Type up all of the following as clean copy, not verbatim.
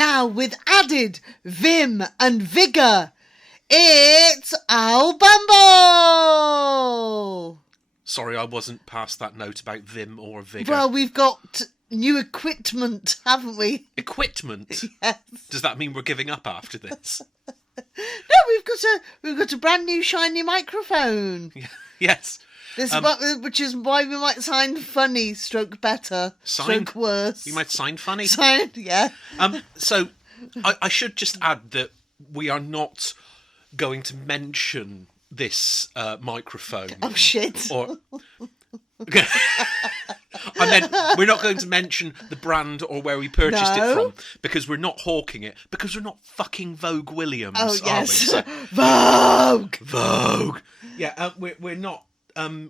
now with added vim and vigour, it's ALBUMBLE! Sorry, I wasn't past that note about vim or vigour. Well, we've got new equipment, haven't we? Equipment? Yes. Does that mean we're giving up after this? No, we've got a brand new shiny microphone. Yes. Which is why we might sound funny, stroke better, stroke worse. We might sound funny. Yeah. So I should just add that we are not going to mention this microphone. Oh shit. Or I meant we're not going to mention the brand or where we purchased it from, because we're not hawking it, because we're not fucking Vogue Williams. Oh yes. Are we? So, Vogue. Yeah, we're not.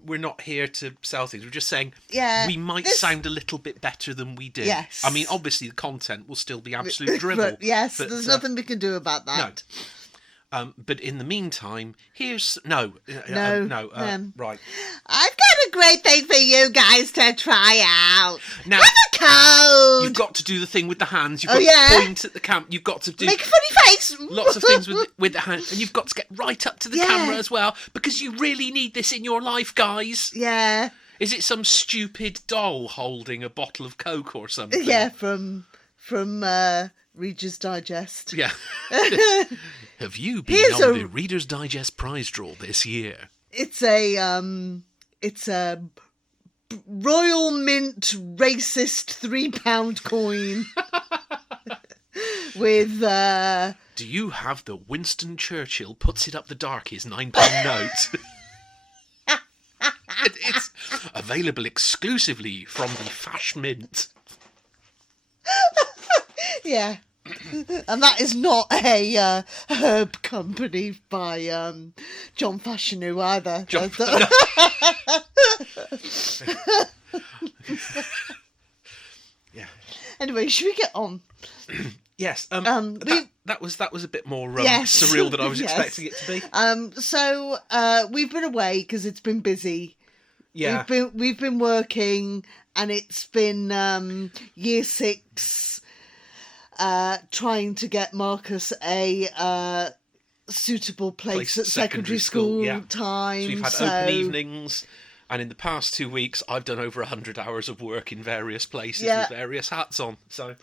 We're not here to sell things. We're just saying we might sound a little bit better than we do. Yes. I mean, obviously the content will still be absolute drivel. Yes, but, there's nothing we can do about that. No. But in the meantime, here's... right. I've got a great thing for you guys to try out. Now, have a code. You've got to do the thing with the hands. You've got to point at the camera. You've got to do... Make a funny face. Lots of things with the hands. And you've got to get right up to the camera as well, because you really need this in your life, guys. Yeah. Is it some stupid doll holding a bottle of Coke or something? Yeah, from Reader's Digest. Yeah. Have you been on the Reader's Digest prize draw this year? It's a Royal Mint racist £3 coin with. Do you have the Winston Churchill puts it up the darkies £9 note? It's available exclusively from the Fash Mint. Yeah. And that is not a herb company by John Fashanu either. Yeah. Anyway, should we get on? Yes. That was a bit more surreal than I was expecting it to be. So we've been away because it's been busy. Yeah. We've been working, and it's been year 6. Trying to get Marcus a suitable place at secondary school time. So we've had open evenings, and in the past 2 weeks, I've done over 100 hours of work in various places with various hats on. So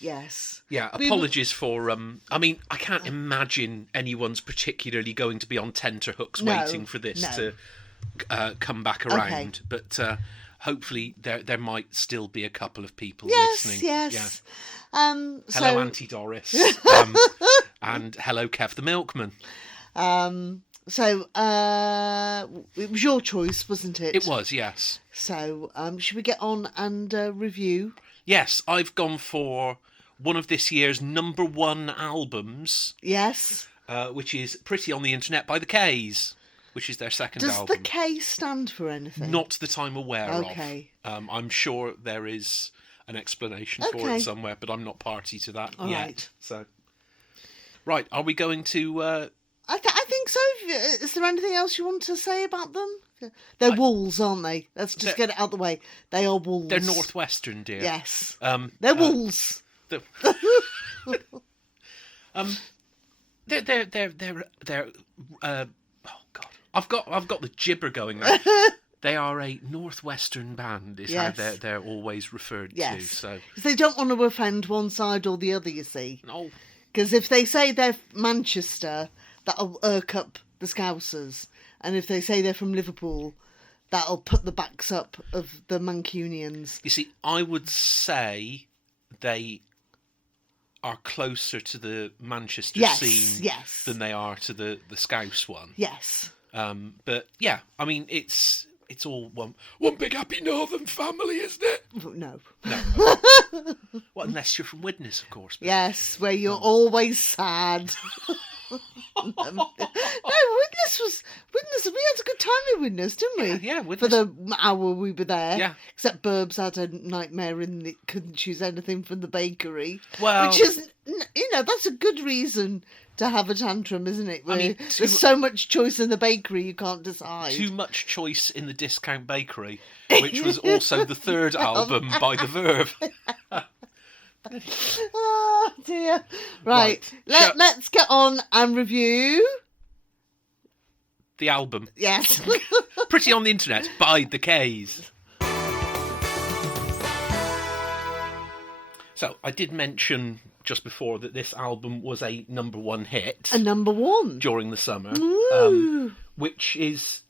yes. Yeah, apologies for. I mean, I can't imagine anyone's particularly going to be on tenterhooks waiting for this to come back around, but. Hopefully there might still be a couple of people listening. Yes. Hello, Auntie Doris. And hello, Kev the Milkman. So it was your choice, wasn't it? It was, yes. So should we get on and review? Yes, I've gone for one of this year's number 1 albums. Yes. Which is Pretty on the Internet by the K's. Which is their second album. Does the K stand for anything? Not that I'm aware of. Okay. I'm sure there is an explanation for it somewhere, but I'm not party to that yet. Right. So, right, are we going to... I think so. Is there anything else you want to say about them? They're wolves, aren't they? Let's just get it out the way. They are wolves. They're Northwestern, dear. Yes. They're wolves. They're oh God, I've got the gibber going there. They are a Northwestern band, is how they're always referred to. So because they don't want to offend one side or the other, you see. No. Because if they say they're Manchester, that'll irk up the Scousers, and if they say they're from Liverpool, that'll put the backs up of the Mancunians. You see, I would say they are closer to the Manchester scene than they are to the Scouse one. Yes. But yeah, I mean, it's all one big happy northern family, isn't it? No. Well, unless you're from Widnes, of course. But... Yes, where you're always sad. No, Widnes, we had a good time in Widnes, didn't we? Yeah, Widnes. For the hour we were there. Yeah. Except Burbs had a nightmare and it couldn't choose anything from the bakery. Well... Which is, that's a good reason to have a tantrum, isn't it? There's so much choice in the bakery you can't decide. Too much choice in the discount bakery, which was also the third album by The Verve. Oh dear. Right. Let's get on and review the album. Yes. Pretty on the internet by the K's. So I did mention just before that this album was a number one hit. A number one. During the summer. Which is,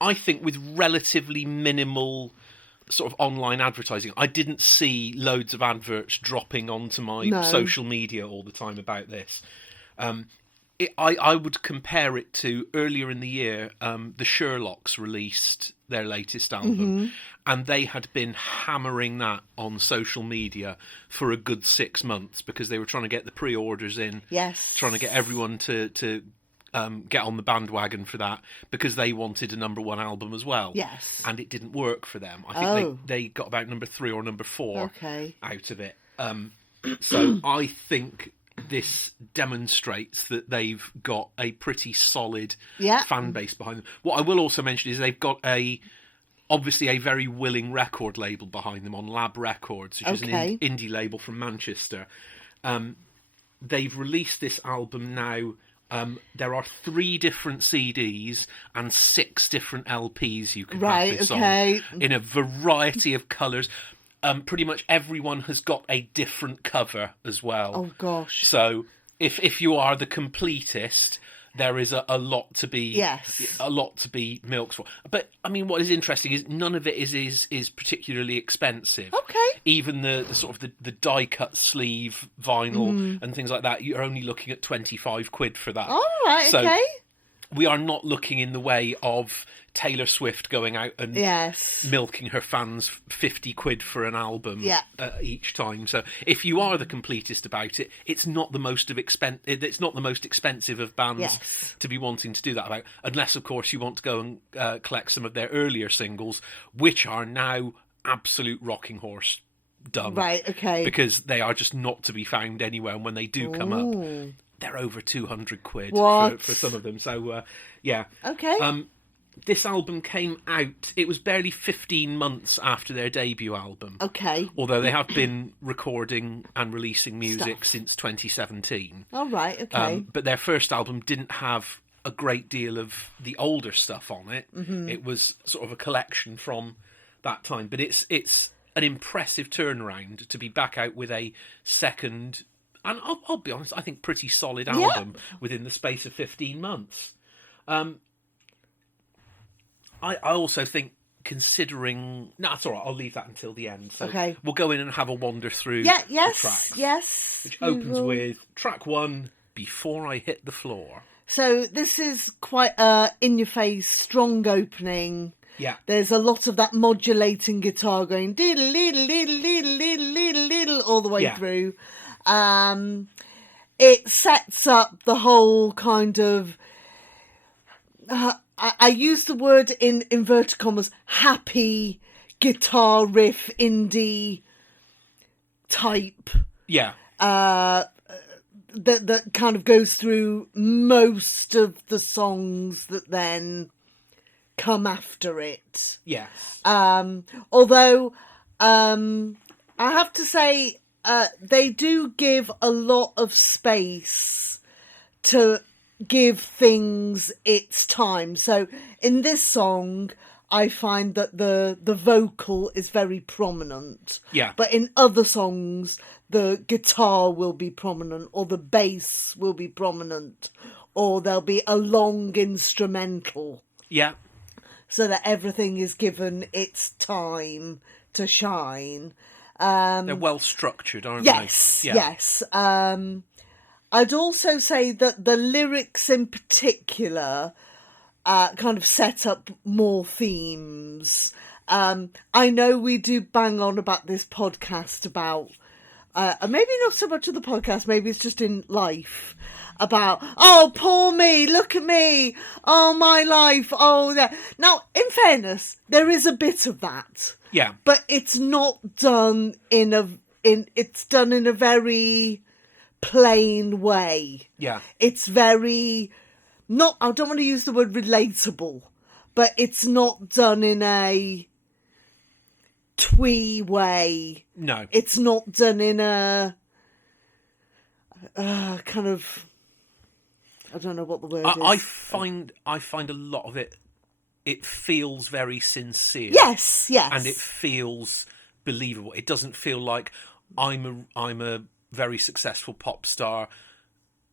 I think, with relatively minimal sort of online advertising. I didn't see loads of adverts dropping onto my social media all the time about this. I would compare it to earlier in the year, the Sherlocks released their latest album, and they had been hammering that on social media for a good 6 months because they were trying to get the pre-orders in, trying to get everyone to get on the bandwagon for that because they wanted a number one album as well. Yes. And it didn't work for them. I think they got about number 3 or number 4 out of it. So I think this demonstrates that they've got a pretty solid fan base behind them. What I will also mention is they've got obviously a very willing record label behind them on Lab Records, which is an indie label from Manchester. They've released this album now. There are 3 different CDs and 6 different LPs you can have this on in a variety of colours. Pretty much everyone has got a different cover as well. Oh gosh! So if you are the completist, there is a lot to be milked for. But I mean, what is interesting is none of it is particularly expensive. Okay. Even the sort of the die cut sleeve vinyl and things like that, you're only looking at £25 for that. All right. So we are not looking in the way of Taylor Swift going out and milking her fans £50 for an album each time. So if you are the completist about it, it's not the most expensive of bands to be wanting to do that about, unless of course you want to go and collect some of their earlier singles, which are now absolute rocking horse done. Right, okay. Because they are just not to be found anywhere, and when they do come up, they're over £200 for some of them. So, Okay. This album came out, it was barely 15 months after their debut album. Okay. Although they have been recording and releasing music since 2017. All right, okay. But their first album didn't have a great deal of the older stuff on it. It was sort of a collection from that time. But it's an impressive turnaround to be back out with a second... And I'll be honest, I think pretty solid album within the space of 15 months. I also think, considering... No, that's all right, I'll leave that until the end. So we'll go in and have a wander through the tracks. Yes. Which opens with track 1, Before I Hit the Floor. So this is quite a in-your-face, strong opening. Yeah. There's a lot of that modulating guitar going diddle, diddle, diddle, diddle, diddle, diddle, diddle, all the way through. It sets up the whole kind of... I use the word in inverted commas, happy guitar riff indie type. Yeah. That kind of goes through most of the songs that then come after it. Yes. Although I have to say they do give a lot of space to give things its time. So in this song, I find that the vocal is very prominent. Yeah. But in other songs, the guitar will be prominent, or the bass will be prominent, or there'll be a long instrumental. Yeah. So that everything is given its time to shine. They're well structured, aren't they? Yes. Yes. I'd also say that the lyrics in particular kind of set up more themes. I know we do bang on about this podcast about, maybe not so much of the podcast, maybe it's just in life, about, oh, poor me, look at me, oh, my life, oh, that. Now, in fairness, there is a bit of that. Yeah. But it's not done it's done in a very plain way. Yeah. It's very I don't want to use the word relatable, but it's not done in a twee way. No. It's not done in a kind of... I don't know what the word is. I find a lot of it feels very sincere. Yes. And it feels believable. It doesn't feel like I'm a very successful pop star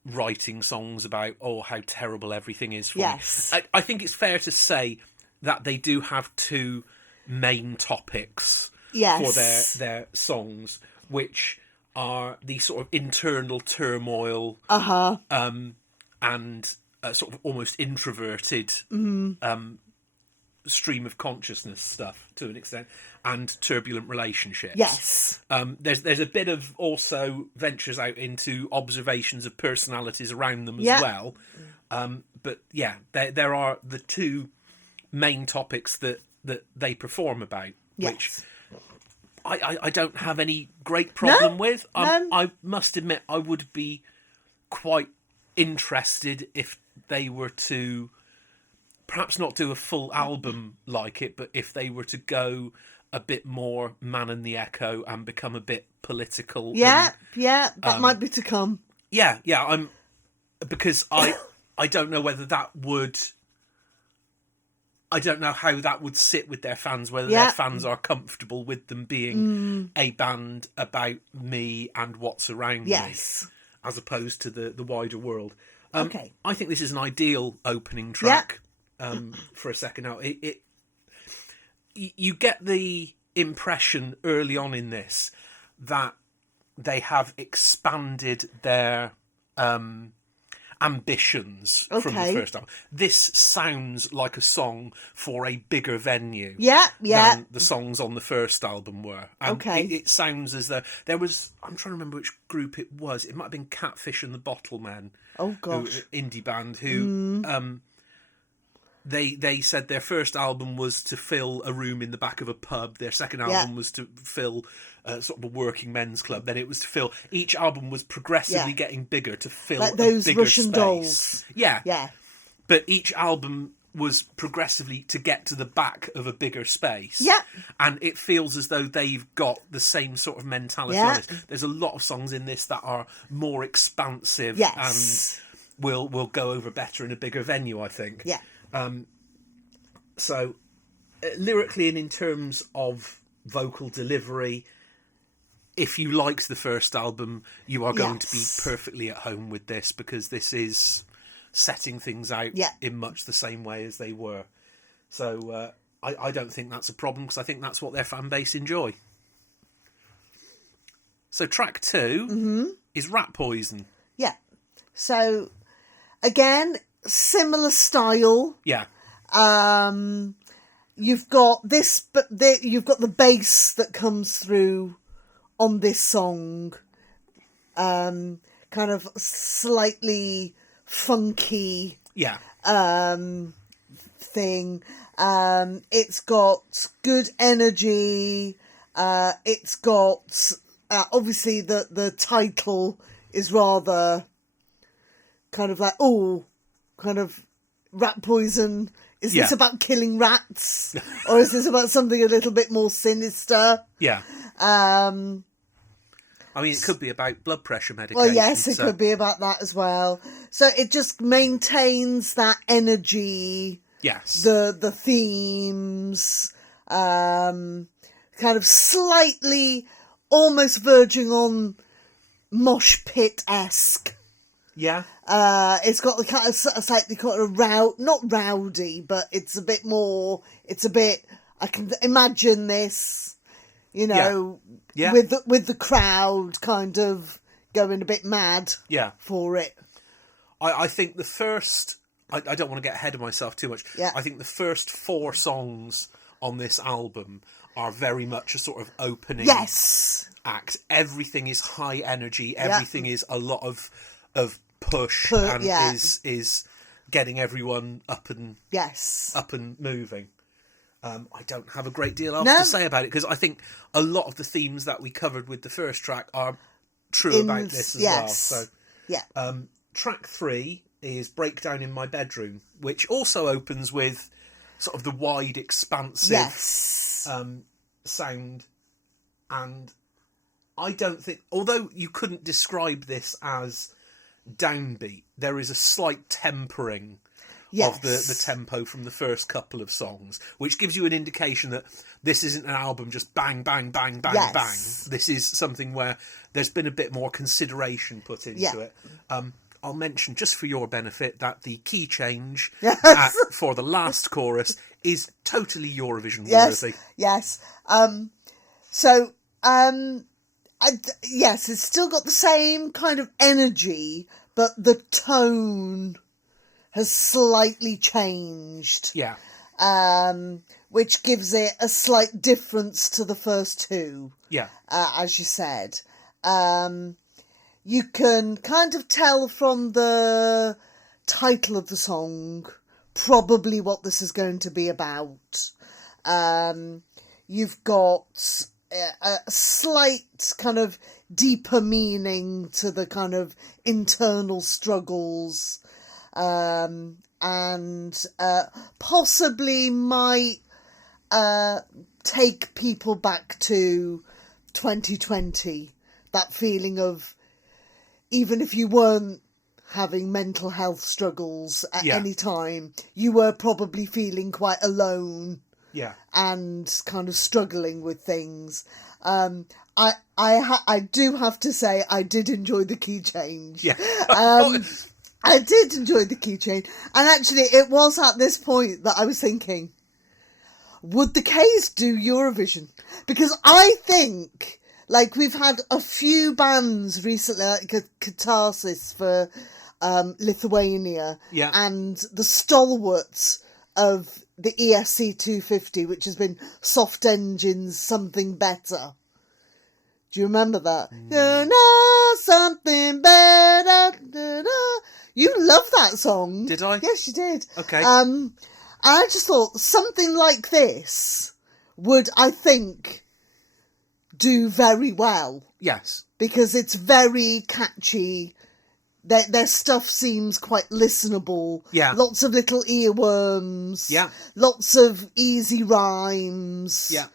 writing songs about how terrible everything is for me. I think it's fair to say that they do have two main topics for their songs, which are the sort of internal turmoil and sort of almost introverted stream of consciousness stuff to an extent, and turbulent relationships. There's a bit of also ventures out into observations of personalities around them as well. But there are the two main topics that they perform about, which I don't have any great problem with. I must admit, I would be quite interested if they were to perhaps not do a full album like it, but if they were to go a bit more Man and the Echo and become a bit political. That might be to come. Because I don't know whether that would... I don't know how that would sit with their fans, whether their fans are comfortable with them being a band about me and what's around me, as opposed to the wider world. I think this is an ideal opening track for a second out. You get the impression early on in this that they have expanded their ambitions from the first album. This sounds like a song for a bigger venue than the songs on the first album were. And it sounds as though there was... I'm trying to remember which group it was. It might have been Catfish and the Bottlemen. Oh, gosh. Indie band who... They said their first album was to fill a room in the back of a pub. Their second album was to fill sort of a working men's club. Then it was to fill... Each album was progressively getting bigger to fill like a those bigger Russian space. dolls. Yeah. But each album was progressively to get to the back of a bigger space. Yeah. And it feels as though they've got the same sort of mentality on it. There's a lot of songs in this that are more expansive and will go over better in a bigger venue, I think. Yeah. So, lyrically and in terms of vocal delivery, if you liked the first album, you are going to be perfectly at home with this, because this is setting things out in much the same way as they were. So, I don't think that's a problem, because I think that's what their fan base enjoy. So, track 2 is Rat Poison. Yeah. So, again... similar style. You've got this, but you've got the bass that comes through on this song. Kind of slightly funky. Thing. It's got good energy. It's got obviously the title is rather kind of like kind of rat poison. Is this about killing rats? Or is this about something a little bit more sinister? I mean, it could be about blood pressure medication. Well, yes, it could be about that as well. So it just maintains that energy. The themes. Kind of slightly, almost verging on mosh pit-esque. It's got the kind of slightly kind of not rowdy, but it's a bit more. I can imagine this, with the crowd kind of going a bit mad. For it. I think the first. I don't want to get ahead of myself too much. I think the first 4 songs on this album are very much a sort of opening act. Everything is high energy. Everything is a lot of push and is getting everyone up and moving. I don't have a great deal else to say about it, because I think a lot of the themes that we covered with the first track are true about this as well. So, track 3 is Breakdown in My Bedroom, which also opens with sort of the wide, expansive sound And I don't think, although you couldn't describe this as downbeat, there is a slight tempering of the tempo from the first couple of songs, which gives you an indication that this isn't an album just bang, bang, bang, bang, bang. This is something where there's been a bit more consideration put into it. I'll mention, just for your benefit, that the key change for the last chorus is totally Eurovision worthy. Yes. Yes, it's still got the same kind of energy, but the tone has slightly changed. Yeah. Which gives it a slight difference to the first two. Yeah. As you said. You can kind of tell from the title of the song probably what this is going to be about. You've got a slight kind of deeper meaning to the kind of internal struggles, and possibly might take people back to 2020. That feeling of, even if you weren't having mental health struggles at any time, you were probably feeling quite alone. Yeah. And kind of struggling with things. I do have to say I did enjoy the key change. Yeah. I did enjoy the key change. And actually it was at this point that I was thinking, would the K's do Eurovision? Because I think, like, we've had a few bands recently, like Catharsis for Lithuania, and the stalwarts of the ESC 250, which has been Soft Engines Something Better. Do you remember that? You know, something better. You love that song. Did I? Yes, you did. Okay. I just thought something like this would, I think, do very well. Yes. Because it's very catchy. Their stuff seems quite listenable. Yeah. Lots of little earworms. Yeah. Lots of easy rhymes. Yeah.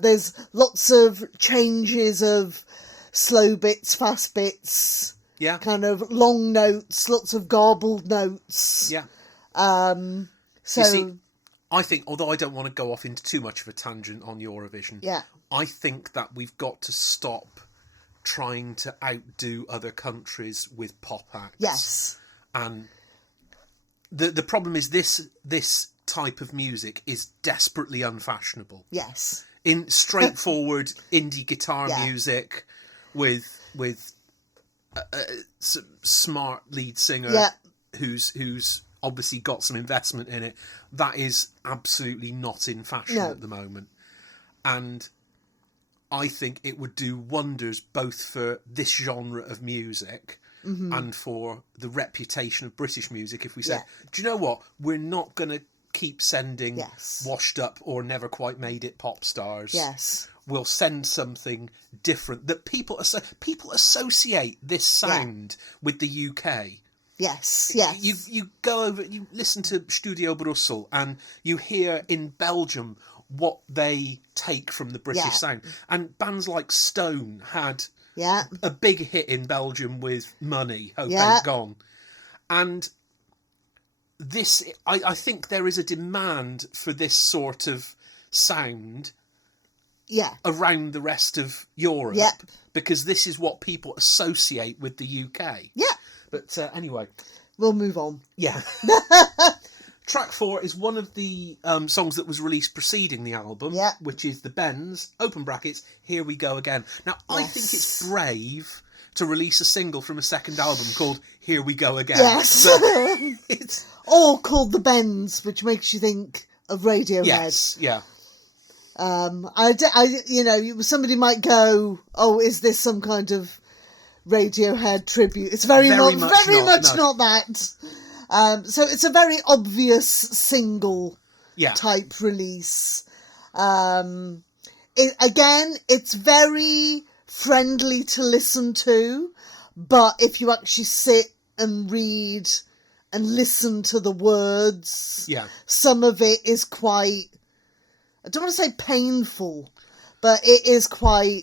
There's lots of changes of slow bits, fast bits. Yeah. Kind of long notes, lots of garbled notes. Yeah. So, you see, I think, although I don't want to go off into too much of a tangent on Eurovision, I think that we've got to stop trying to outdo other countries with pop acts. Yes. And the problem is this type of music is desperately unfashionable. Yes. In straightforward indie guitar music with a smart lead singer who's obviously got some investment in it, that is absolutely not in fashion at the moment. And I think it would do wonders both for this genre of music and for the reputation of British music if we said, do you know what, we're not going to keep sending washed up or never quite made it pop stars. Yes. We'll send something different that people associate this sound with the UK. Yes, yes. You go over, you listen to Studio Brussels, and you hear in Belgium what they take from the British sound. And bands like Stone had a big hit in Belgium with Money, Hope Ain't Gone. And this, I think there is a demand for this sort of sound around the rest of Europe, because this is what people associate with the UK. Yeah. But anyway, we'll move on. Yeah. Track 4 is one of the songs that was released preceding the album, which is the Bends, open brackets, Here We Go Again. Now, I think it's brave to release a single from a second album called Here We Go Again. Yes. It's or called The Bends, which makes you think of Radiohead. Yes, yeah. Somebody might go, oh, is this some kind of Radiohead tribute? It's very much not that. So it's a very obvious single type release. It's very friendly to listen to, but if you actually sit and read and listen to the words, some of it is quite, I don't want to say painful, but it is quite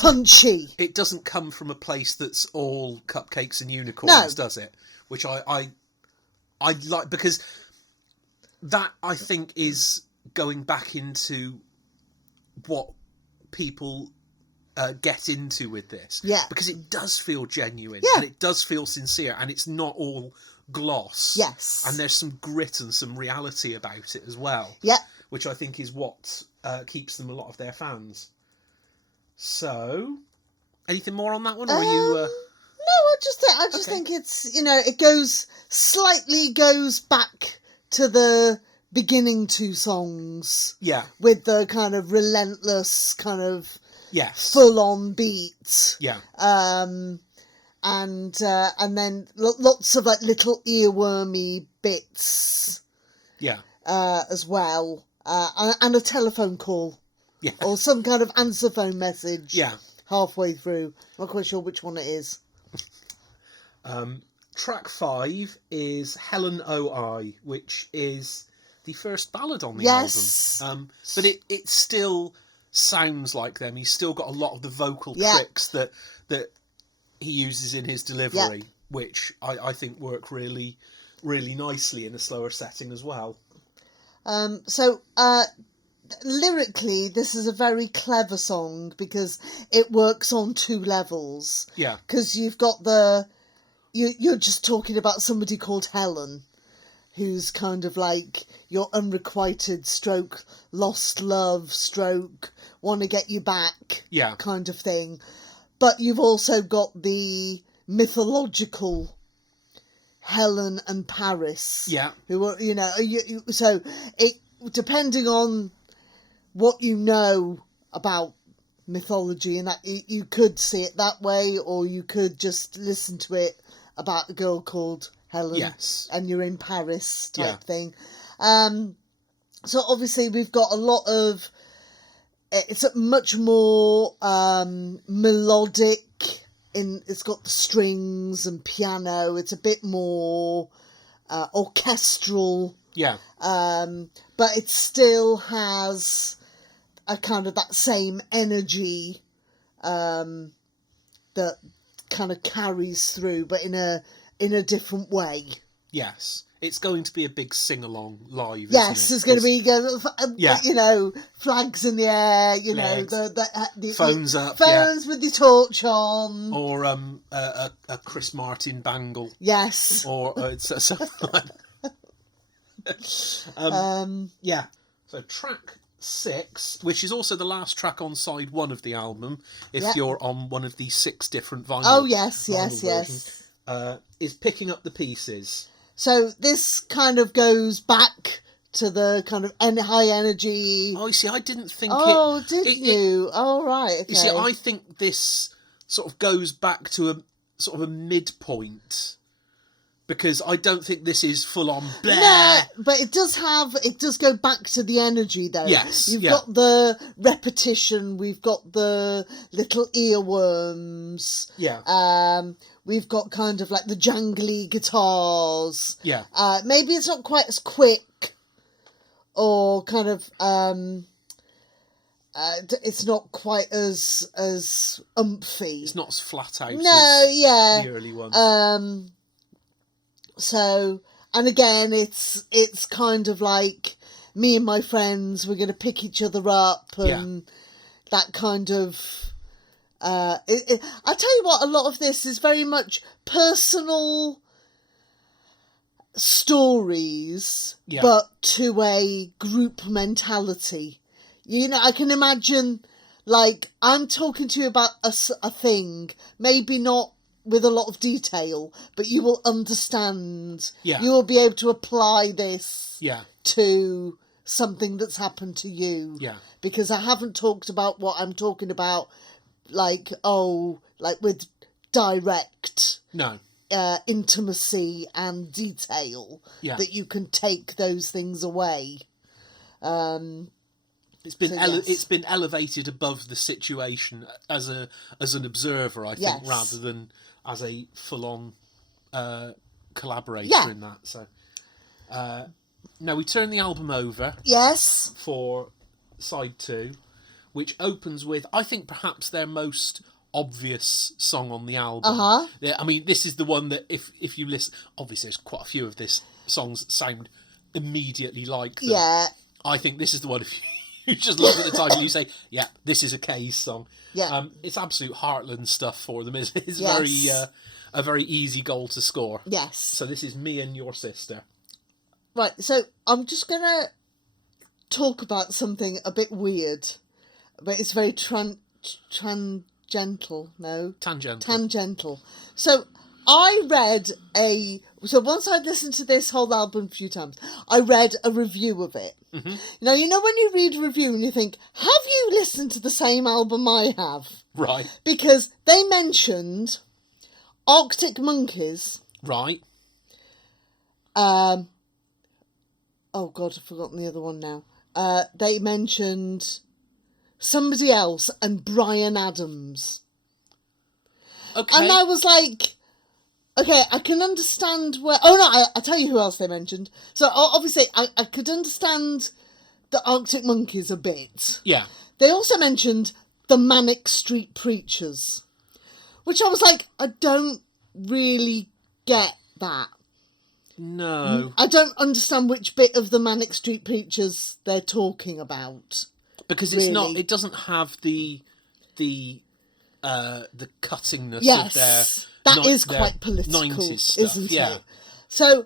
punchy. It doesn't come from a place that's all cupcakes and unicorns, does it? Which I like, because that, I think, is going back into what people get into with this. Yeah. Because it does feel genuine. Yeah. And it does feel sincere. And it's not all gloss. Yes. And there's some grit and some reality about it as well. Yeah. Which I think is what keeps them a lot of their fans. So, anything more on that one? Or are you... No, I just think it's, it goes back to the beginning two songs. Yeah. With the kind of relentless kind of full on beat. Yeah. And then lots of like little earwormy bits. Yeah. As well. And a telephone call. Yeah. Or some kind of answer phone message. Yeah. Halfway through. I'm not quite sure which one it is. Track 5 is Helen O.I., which is the first ballad on the album. But it still sounds like them. He's still got a lot of the vocal tricks that he uses in his delivery, which I think work really, really nicely in a slower setting as well. Lyrically, this is a very clever song because it works on two levels. Yeah. Because you've got you're just talking about somebody called Helen, who's kind of like your unrequited stroke, lost love stroke, want to get you back kind of thing. But you've also got the mythological Helen and Paris. Yeah. Who are, so it, depending on what you know about mythology, and that you could see it that way, or you could just listen to it about a girl called Helen, and you're in Paris type thing. So obviously we've got a lot of, it's much more melodic. It's got the strings and piano. It's a bit more orchestral. Yeah. But it still has a kind of that same energy that kind of carries through, but in a different way. Yes. It's going to be a big sing-along live, yes, isn't it? It's going to be, flags in the air, the phones up, phones with the torch on. Or a Chris Martin bangle. Yes. Or something like that. Yeah. So track 6, which is also the last track on side 1 of the album, if you're on one of the 6 different vinyl. Oh, yes, versions, is Picking Up the Pieces. So this kind of goes back to the kind of high energy. Oh, you see, I didn't think did you? Oh, right, okay. You see, I think this sort of goes back to a sort of a midpoint, because I don't think this is full on blah. No, but it does go back to the energy though. Yes. You've got the repetition, we've got the little earworms. Yeah. We've got kind of like the jangly guitars. Yeah. Maybe it's not quite as quick or kind of it's not quite as umphy. It's not as flat out as the early ones. So, and again, it's kind of like me and my friends, we're going to pick each other up and that kind of... I tell you what, a lot of this is very much personal stories, but to a group mentality. I can imagine, like, I'm talking to you about a thing, maybe not with a lot of detail, but you will understand. Yeah. You will be able to apply this to something that's happened to you. Yeah. Because I haven't talked about what I'm talking about, like with direct intimacy and detail, that you can take those things away. It's been elevated above the situation as an observer, I think, rather than as a full-on collaborator in that. So now we turn the album over. Yes. For side 2, which opens with, I think, perhaps their most obvious song on the album. Uh-huh. Yeah, I mean, this is the one that if you listen, obviously there's quite a few of this songs that sound immediately like them. Yeah. I think this is the one, if you just look at the title, you say, yeah, this is a K's song. Yeah. It's absolute heartland stuff for them. It's Yes. a very easy goal to score. Yes. So this is Me and Your Sister. Right, so I'm just going to talk about something a bit weird, but it's very tangential. So so once I'd listened to this whole album a few times, I read a review of it. Mm-hmm. Now, you know when you read a review and you think, have you listened to the same album I have? Right. Because they mentioned Arctic Monkeys. Right. Oh, God, I've forgotten the other one now. They mentioned somebody else and Bryan Adams. Okay. And I was like, okay, I can understand where... Oh, no, I'll tell you who else they mentioned. So, obviously, I could understand the Arctic Monkeys a bit. Yeah. They also mentioned the Manic Street Preachers, which I was like, I don't really get that. No. I don't understand which bit of the Manic Street Preachers they're talking about. Because it's not... It doesn't have the cuttingness yes, of their... That is quite political, 90s stuff, isn't yeah. it? So,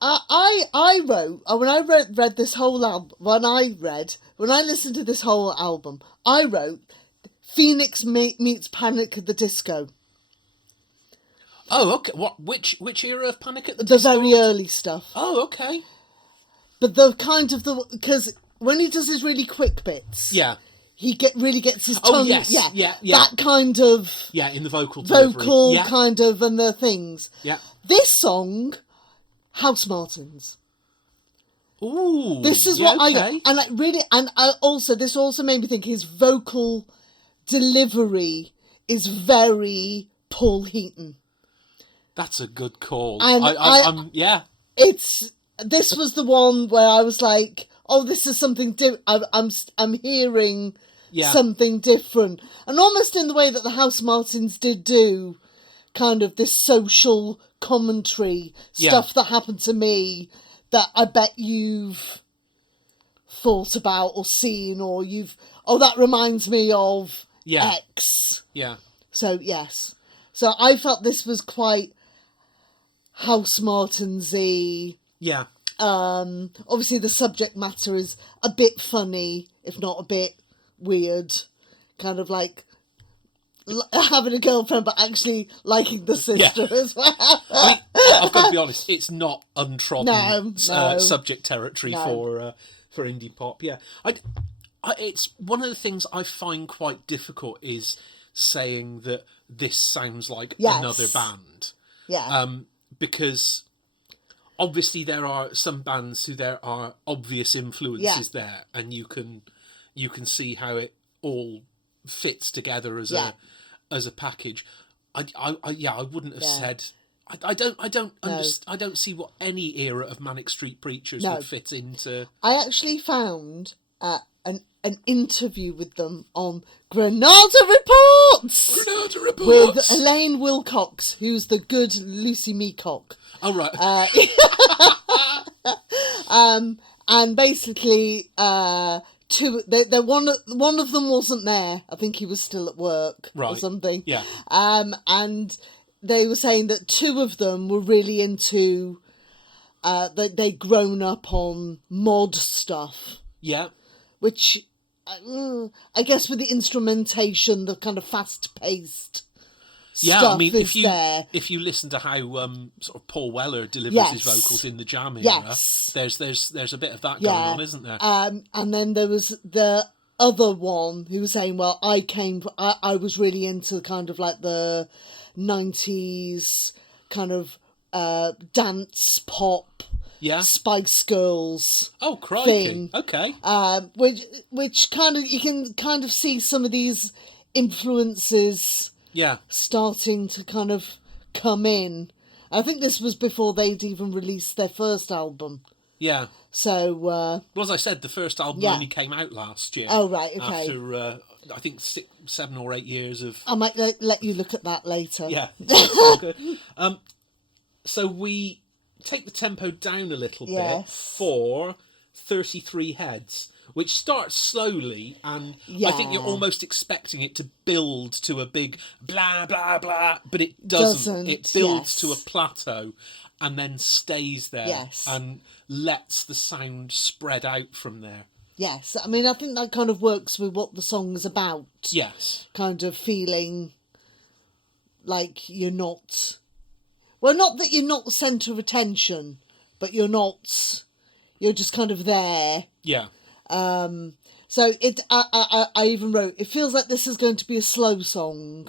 I wrote, when I read this whole album, when I listened to this whole album, I wrote, Phoenix meets Panic at the Disco. Oh, okay. What? Which era of Panic at the Disco? The very early stuff. Oh, okay. But because when he does his really quick bits... Yeah. He really gets his tongue... Oh, yes. Yeah. That kind of... Yeah, in the vocal delivery. Yeah. Kind of, and the things. Yeah. This song, House Martins. Ooh. This is what I got. And this also made me think his vocal delivery is very Paul Heaton. That's a good call. And yeah. This was the one where I was like, oh, this is something I'm hearing something different. And almost in the way that the House Martins did do kind of this social commentary stuff that happened to me that I bet you've thought about or seen, or that reminds me of X. Yeah. So, yes. So I felt this was quite House Martins-y. Yeah. Obviously the subject matter is a bit funny, if not a bit weird. Kind of like having a girlfriend but actually liking the sister as well. I mean, I've got to be honest, it's not untrodden subject territory for indie pop. Yeah. It's one of the things I find quite difficult is saying that this sounds like another band. Yeah. Because obviously there are some bands who there are obvious influences there, and you can see how it all fits together as a package. I wouldn't have said. I don't see what any era of Manic Street Preachers would fit into. I actually found an interview with them on Granada Reports with Elaine Wilcox, who's the good Lucy Meacock. Oh right. And basically, one of them wasn't there. I think he was still at work or something. Yeah. And they were saying that two of them were really into. They'd grown up on mod stuff. Yeah. Which, I guess, with the instrumentation, the kind of fast-paced. Yeah, I mean, if you listen to how sort of Paul Weller delivers his vocals in the Jam era, there's a bit of that going on, isn't there? And then there was the other one who was saying, well, I was really into kind of like the 90s kind of dance pop, Spice Girls. Oh, crikey! Thing. Okay. Which kind of you can kind of see some of these influences. Yeah. Starting to kind of come in. I think this was before they'd even released their first album. Yeah. So, well, as I said, the first album only came out last year. Oh, right, okay. After, I think, 7 or 8 years of... I might let you look at that later. Yeah. Good. So we take the tempo down a little bit for 33 Heads, which starts slowly, and I think you're almost expecting it to build to a big blah, blah, blah, but it doesn't. It builds to a plateau and then stays there and lets the sound spread out from there. Yes, I mean, I think that kind of works with what the song's about. Yes. Kind of feeling like you're not... Well, not that you're not the centre of attention, but you're just kind of there. Yeah. So I even wrote, it feels like this is going to be a slow song,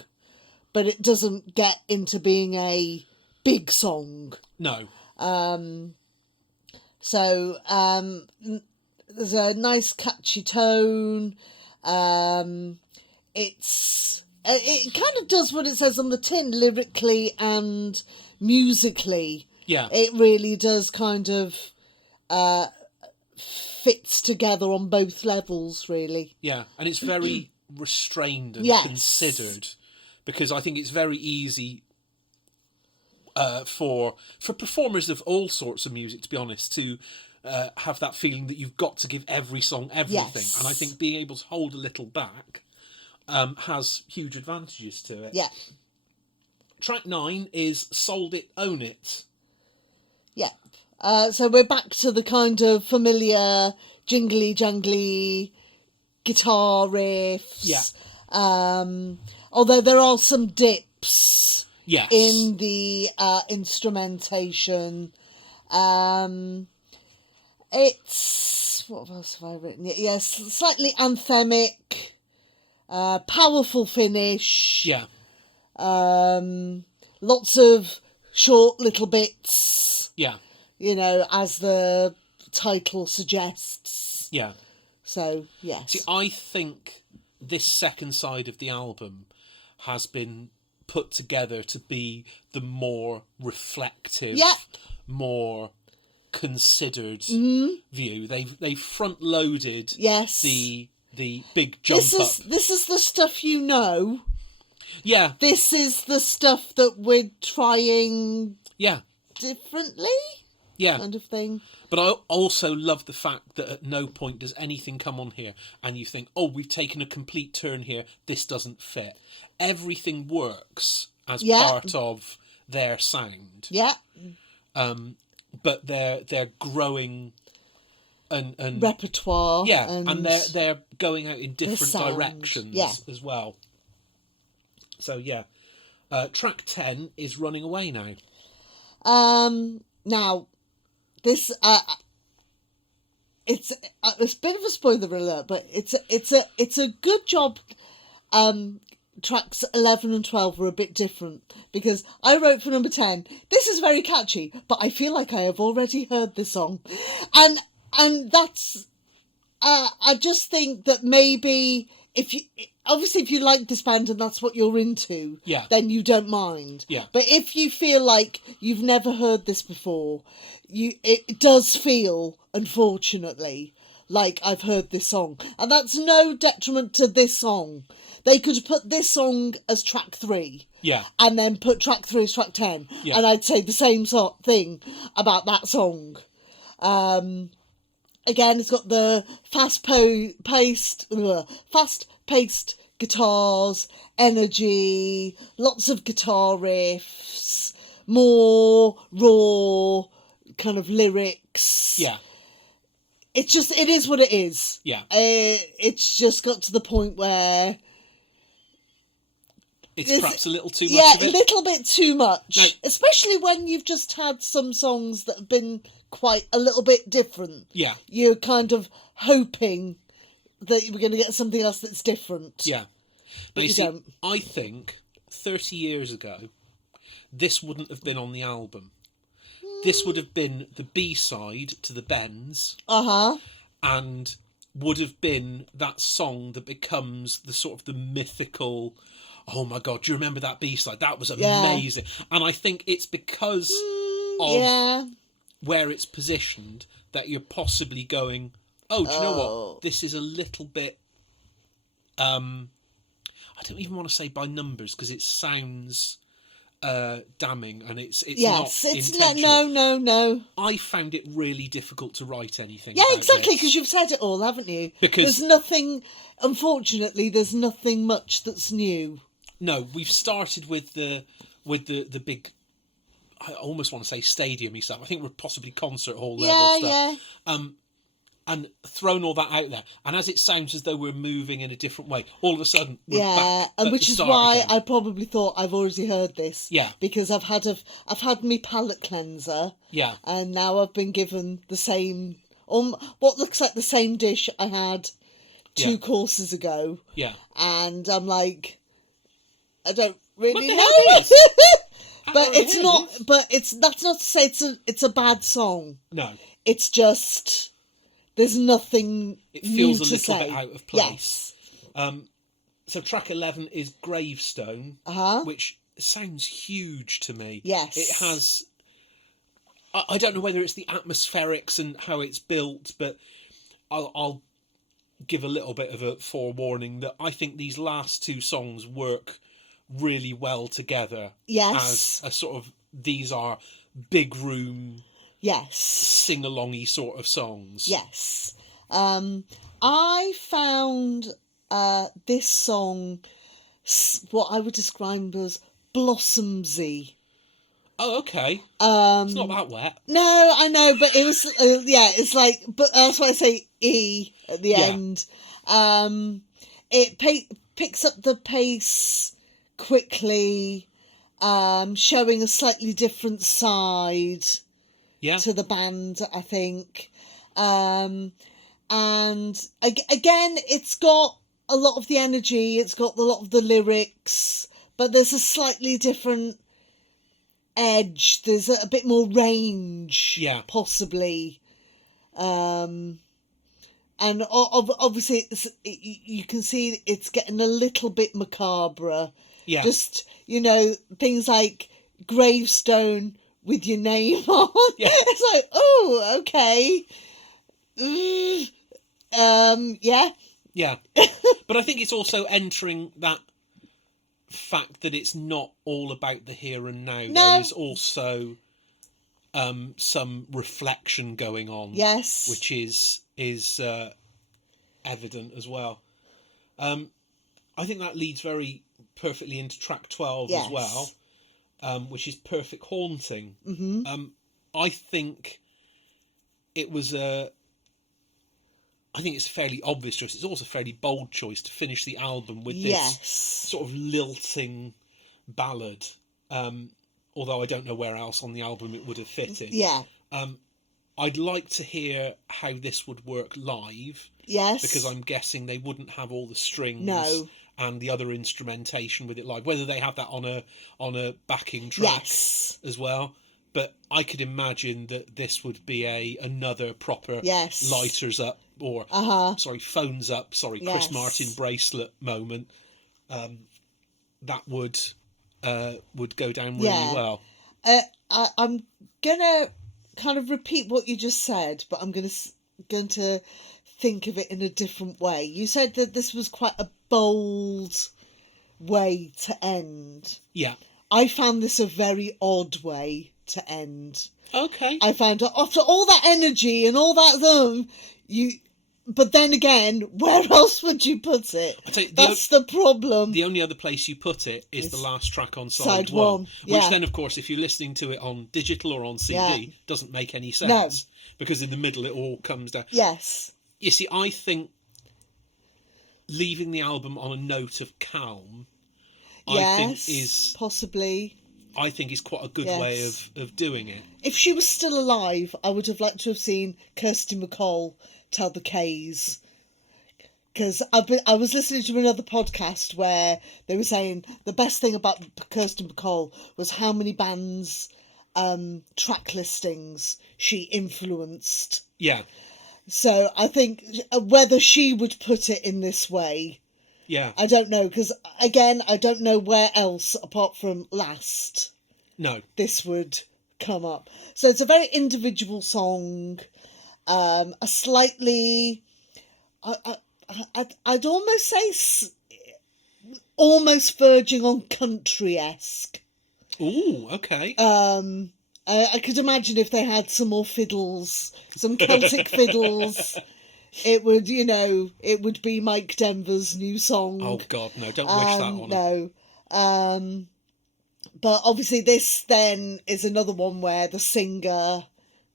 but it doesn't get into being a big song. No. So there's a nice catchy tone. It kind of does what it says on the tin, lyrically and musically. Yeah. It really does kind of fits together on both levels, really. Yeah, and it's very restrained and considered, because I think it's very easy for performers of all sorts of music, to be honest, to have that feeling that you've got to give every song everything. Yes. And I think being able to hold a little back has huge advantages to it. Yeah. Track 9 is Sold It, Own It. Yeah. So we're back to the kind of familiar jingly jangly guitar riffs. Yeah. Although there are some dips in the instrumentation. It's... What else have I written? Yes, slightly anthemic. Powerful finish. Yeah. Lots of short little bits. Yeah. You know, as the title suggests. Yeah. So, yes. See, I think this second side of the album has been put together to be the more reflective, more considered view. They've front loaded the big jump up. This is the stuff you know. Yeah. This is the stuff that we're trying differently. Yeah. Kind of thing. But I also love the fact that at no point does anything come on here and you think, oh, we've taken a complete turn here, this doesn't fit. Everything works as part of their sound. Yeah. But they're growing and repertoire. Yeah, and they're going out in different directions as well. So track 10 is Running Away Now. Now, this it's a bit of a spoiler alert, but it's a good job. Tracks 11 and 12 were a bit different, because I wrote for number 10, this is very catchy, but I feel like I have already heard this song, and that's I just think that maybe if you like this band and that's what you're into, then you don't mind. Yeah. But if you feel like you've never heard this before, it does feel, unfortunately, like I've heard this song. And that's no detriment to this song. They could have put this song as track 3. Yeah. And then put track 3 as track 10. Yeah. And I'd say the same sort of thing about that song. Again, it's got the fast-paced guitars, energy, lots of guitar riffs, more raw kind of lyrics. Yeah. It is what it is. Yeah. It's just got to the point where it's perhaps a little too much of it. Yeah, a little bit too much. No. Especially when you've just had some songs that have been quite a little bit different. Yeah. You're kind of hoping that we're going to get something else that's different. Yeah. But you see, don't. I think 30 years ago, this wouldn't have been on the album. This would have been the B-side to the Bends. Uh-huh. And would have been that song that becomes the sort of the mythical, oh my God, do you remember that B-side? That was amazing. And I think it's because of where it's positioned that you're possibly going, oh, do you know what? This is a little bit... I don't even want to say by numbers because it sounds damning, and it's not intentional. No. I found it really difficult to write anything. Yeah, exactly, because you've said it all, haven't you? Because there's nothing. Unfortunately, there's nothing much that's new. No, we've started with the big. I almost want to say stadium-y stuff. I think we're possibly concert hall level stuff. Yeah. And thrown all that out there, and as it sounds as though we're moving in a different way, all of a sudden we're back and which is why again. I probably thought I've already heard this. Yeah, because I've had me palate cleanser. Yeah, and now I've been given the same, what looks like the same dish I had 2 courses ago. Yeah, and I'm like, I don't really know. But it's not. But that's not to say it's a bad song. No, it's just. There's nothing. It feels a little say. bit out of place. Yes. So track 11 is Gravestone, which sounds huge to me. Yes. It has. I don't know whether it's the atmospherics and how it's built, but I'll give a little bit of a forewarning that I think these last 2 songs work really well together. Yes. As a sort of, these are big room. Yes. Sing-alongy sort of songs. Yes. I found this song what I would describe as blossomsy. Oh, okay. It's not that wet. No, I know, but it was, it's like, but that's why I say E at the end. It picks up the pace quickly, showing a slightly different side. To the band, I think. And again, it's got a lot of the energy, it's got a lot of the lyrics, but there's a slightly different edge, there's a bit more range, possibly. And obviously, you can see it's getting a little bit macabre. Yeah. Just, things like Gravestone with your name on. Yeah. It's like, oh, okay. Yeah. Yeah. But I think it's also entering that fact that it's not all about the here and now. No. There is also some reflection going on. Yes. Which is evident as well. I think that leads very perfectly into track 12 as well. Which is Perfect Haunting. Mm-hmm. I think it was I think it's a fairly obvious choice. It's also a fairly bold choice to finish the album with this sort of lilting ballad. Although I don't know where else on the album it would have fitted. Yeah. I'd like to hear how this would work live. Yes. Because I'm guessing they wouldn't have all the strings. No. And the other instrumentation with it live, whether they have that on a backing track as well. But I could imagine that this would be another proper lighters up or phones up, Chris Martin bracelet moment. That would go down really well. I'm gonna kind of repeat what you just said, but I'm going to think of it in a different way. You said that this was quite a bold way to end. Yeah. I found this a very odd way to end. Okay. I found after all that energy and all that but then again, where else would you put it? That's the problem. The only other place you put it is the last track on side one. Which then, of course, if you're listening to it on digital or on CD, doesn't make any sense. No. Because in the middle it all comes down. Yes. You see, I think leaving the album on a note of calm, I think is possibly. I think is quite a good way of doing it. If she was still alive, I would have liked to have seen Kirsty MacColl tell the K's. Because I was listening to another podcast where they were saying the best thing about Kirsty MacColl was how many bands' track listings she influenced. Yeah. So I think whether she would put it in this way, I don't know, because again, I don't know where else apart from Last. No, this would come up. So it's a very individual song, a slightly, I'd almost say, almost verging on country-esque. Ooh, okay. I could imagine if they had some more fiddles, some Celtic fiddles, it would be Mike Denver's new song. Oh God, no! Don't wish that on No. But obviously this then is another one where the singer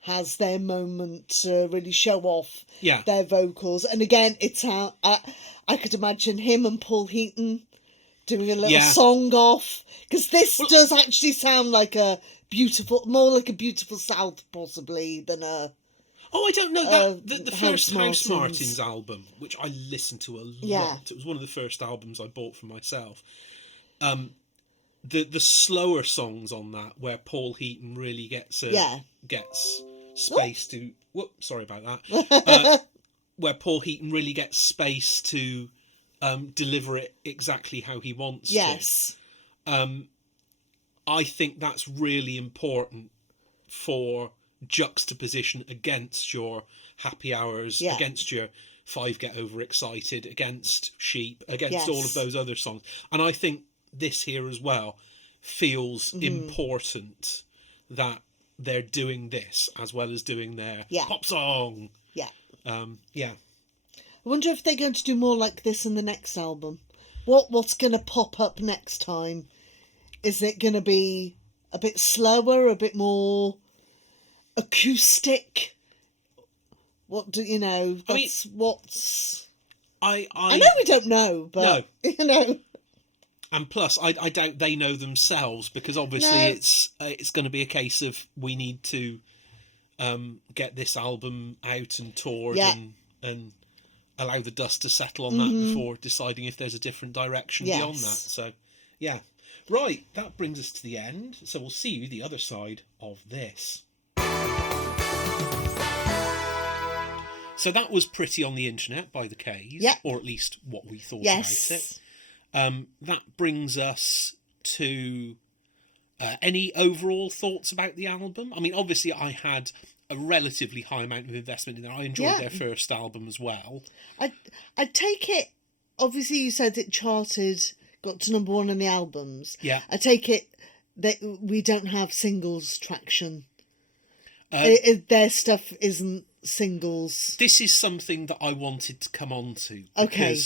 has their moment to really show off their vocals. And again, it's how I could imagine him and Paul Heaton doing a little song off, because this does actually sound like more like a Beautiful South possibly than a... Oh, I don't know. The first House Martins album, which I listened to a lot. It was one of the first albums I bought for myself. The slower songs on that, where Paul Heaton really gets space to... Whoop, sorry about that. Where Paul Heaton really gets space to deliver it exactly how he wants to. I think that's really important for juxtaposition against your Happy Hours, against your Five Get Overexcited, against Sheep, against all of those other songs. And I think this here as well feels important that they're doing this as well as doing their pop song. I wonder if they're going to do more like this in the next album. What's going to pop up next time? Is it going to be a bit slower, a bit more acoustic? What do you know? I know we don't know, but no. And plus, I doubt they know themselves, because obviously it's going to be a case of we need to get this album out and toured and allow the dust to settle on that before deciding if there's a different direction beyond that. So, yeah. Right, that brings us to the end. So we'll see you the other side of this. So that was Pretty on the Internet by the K's, or at least what we thought about it. That brings us to any overall thoughts about the album. I mean, obviously I had a relatively high amount of investment in there. I enjoyed their first album as well. I take it, obviously you said it got to number 1 in the albums. Yeah. I take it that we don't have singles traction. Their stuff isn't singles. This is something that I wanted to come on to. Okay.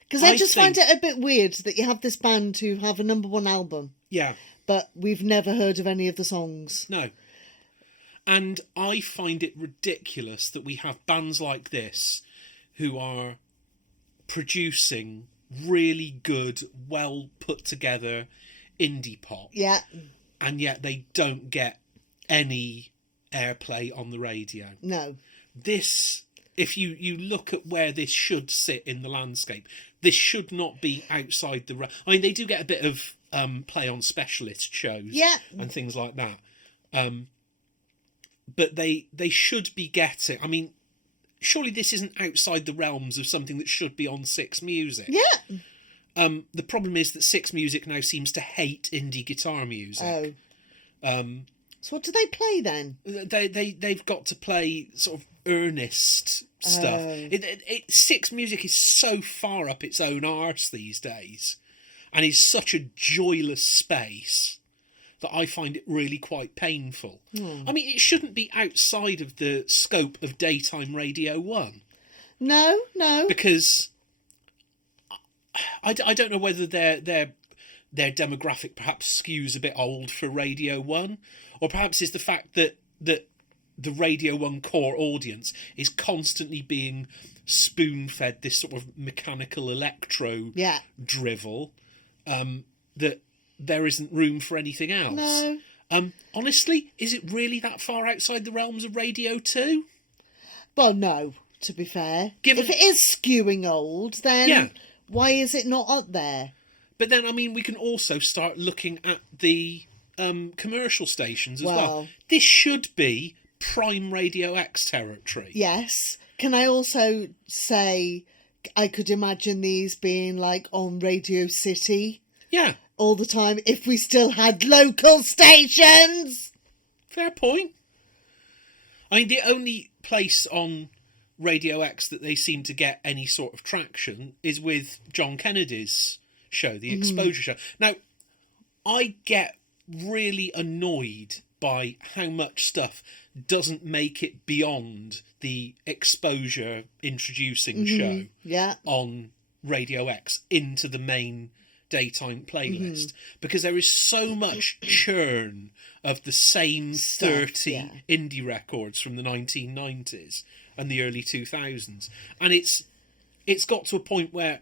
Because I just find it a bit weird that you have this band who have a number 1 album. Yeah. But we've never heard of any of the songs. No. And I find it ridiculous that we have bands like this who are producing really good, well put together indie pop. Yeah. And yet they don't get any airplay on the radio. No. This, if you look at where this should sit in the landscape, this should not be outside the... I mean, they do get a bit of play on specialist shows and things like that. But they should be getting... I mean, surely this isn't outside the realms of something that should be on Six Music. Yeah. The problem is that Six Music now seems to hate indie guitar music. So what do they play then? They've got to play sort of earnest stuff. Six Music is so far up its own arse these days, and is such a joyless space that I find it really quite painful. I mean, it shouldn't be outside of the scope of daytime Radio 1. No. Because I don't know whether their demographic perhaps skews a bit old for Radio 1, or perhaps it's the fact that the Radio 1 core audience is constantly being spoon-fed this sort of mechanical electro drivel, that there isn't room for anything else. No. Honestly, is it really that far outside the realms of Radio 2? Well, no, to be fair. If it is skewing old, then why is it not up there? But then, I mean, we can also start looking at the commercial stations as well. This should be prime Radio X territory. Yes. Can I also say I could imagine these being like on Radio City? Yeah. all the time if we still had local stations. Fair point. I mean, the only place on Radio X that they seem to get any sort of traction is with John Kennedy's show, the Exposure Show. Now, I get really annoyed by how much stuff doesn't make it beyond the Exposure introducing show on Radio X into the main daytime playlist, because there is so much churn of the same 30 indie records from the 1990s and the early 2000s, and it's got to a point where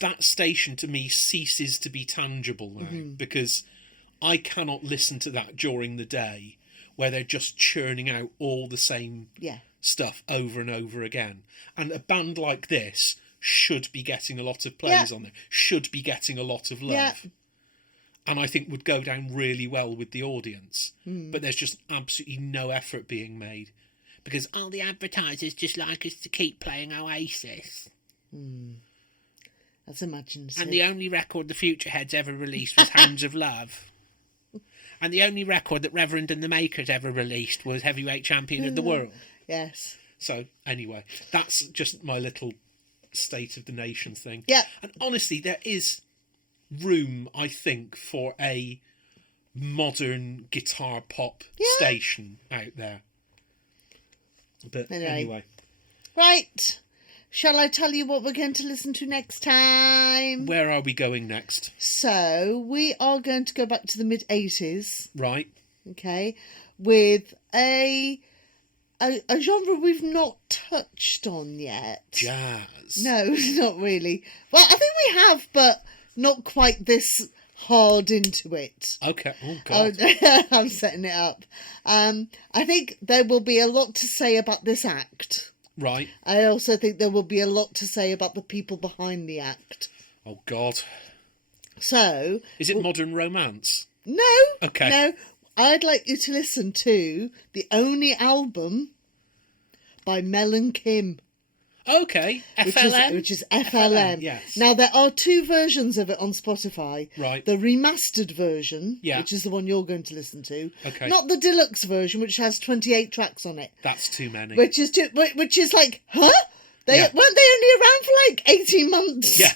that station to me ceases to be tangible now, because I cannot listen to that during the day where they're just churning out all the same stuff over and over again. And a band like this should be getting a lot of plays on there, should be getting a lot of love, and I think would go down really well with the audience. But there's just absolutely no effort being made, because all the advertisers just like us to keep playing Oasis. That's imaginative. And the only record the Futureheads ever released was Hounds of Love. And the only record that Reverend and the Makers ever released was Heavyweight Champion of the World. Yes. So, anyway, that's just my little state of the nation thing. Yeah. And honestly, there is room, I think, for a modern guitar pop station out there. But anyway. Right. Shall I tell you what we're going to listen to next time? Where are we going next? So, we are going to go back to the mid-80s. Right. Okay. With a genre we've not touched on yet. Jazz. No, not really. Well, I think we have, but not quite this hard into it. Okay. Oh, God. I'm setting it up. I think there will be a lot to say about this act. Right. I also think there will be a lot to say about the people behind the act. Oh, God. So... Is it modern romance? No. Okay. No. I'd like you to listen to the only album by Mel and Kim. Okay. FLM? Which is FLM. Yes. Now, there are two versions of it on Spotify. Right. The remastered version, which is the one you're going to listen to. Okay. Not the deluxe version, which has 28 tracks on it. That's too many. Which is like, huh? Weren't they only around for like 18 months? Yeah.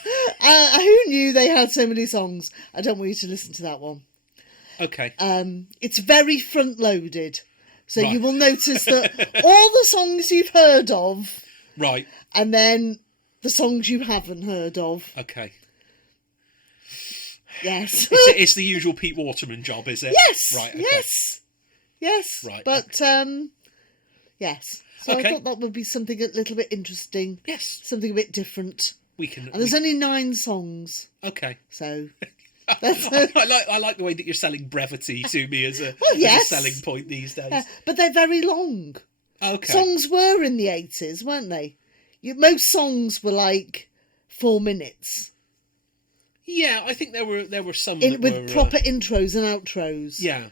Who knew they had so many songs? I don't want you to listen to that one. Okay. It's very front-loaded. So you will notice that all the songs you've heard of... Right. And then the songs you haven't heard of. Okay. Yes. It's the usual Pete Waterman job, is it? Yes. Right. Okay. Yes. Right. But, yes. So I thought that would be something a little bit interesting. Yes. Something a bit different. And there's only 9 songs. Okay. So... I like the way that you're selling brevity to me as a selling point these days. Yeah, but they're very long. Okay. Songs were in the 80s, weren't they? Most songs were like 4 minutes. Yeah, I think there were some with proper intros and outros. Yeah.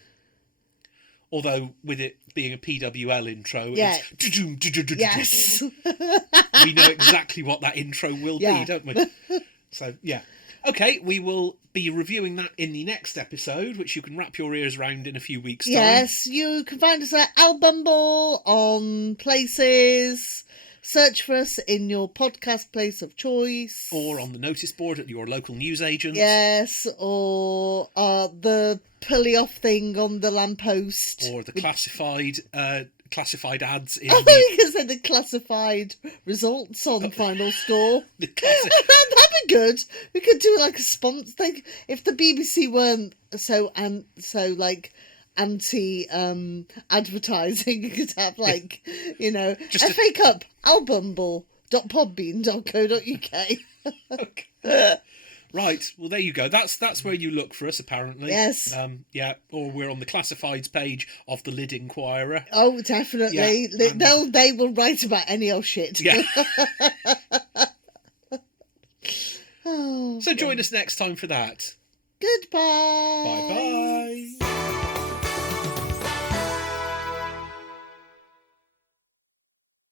Although with it being a PWL intro, it's yes. We know exactly what that intro will be, don't we? So yeah. Okay, we will be reviewing that in the next episode, which you can wrap your ears around in a few weeks' time. Yes, you can find us at ALBUMBLE on places. Search for us in your podcast place of choice. Or on the notice board at your local newsagent. Yes, or the pulley off thing on the lamppost. Or the classified ads in I think you said the classified results on Final Score. That'd be good. We could do like a sponsor thing. If the BBC weren't so like anti advertising, you could have like, just FA Cup albumble.podbean.co.uk. Okay. Right, well there you go. That's where you look for us, apparently. Yes. Or we're on the classifieds page of the Lid Inquirer. Oh, definitely. Yeah, they will write about any old shit. Yeah. So join us next time for that. Goodbye. Bye-bye.